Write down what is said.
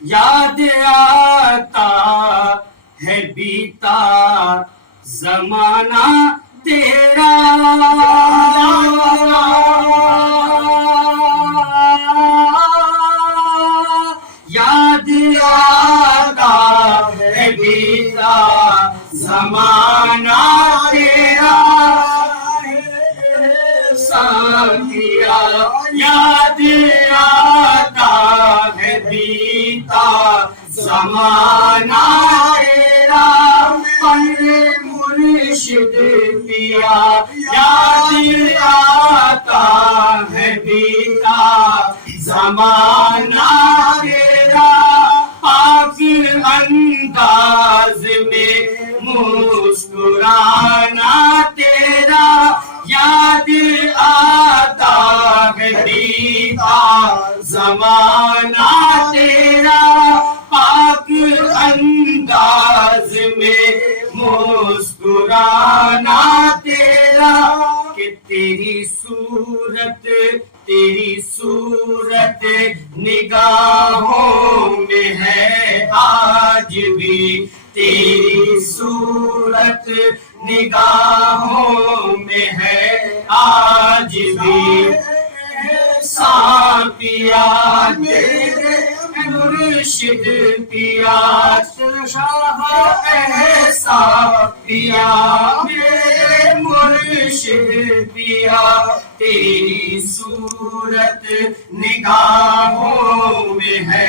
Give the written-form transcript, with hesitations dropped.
یاد آتا ہے بیتا زمانہ تیرا، یاد آتا ہے بیتا زمانہ تیرا، ساتھیا یاد آتا ہے بیتا زمانہ تیرا، پر مرشد پیا یاد آتا ہے بیتا زمانہ تیرا، پاک انداز میں مسکرانا تیرا، یاد آتا ہے بیتا زمانہ تیرا، پاک انداز میں مسکرانا تیرا، کہ تیری صورت نگاہوں میں ہے آج بھی، تیری صورت نگاہوں میں ہے آج بھی، احسان پیا تیرے مرشد پیا، شاہ احسان پیا میرے مرشد پیا، تیری صورت نگاہوں میں ہے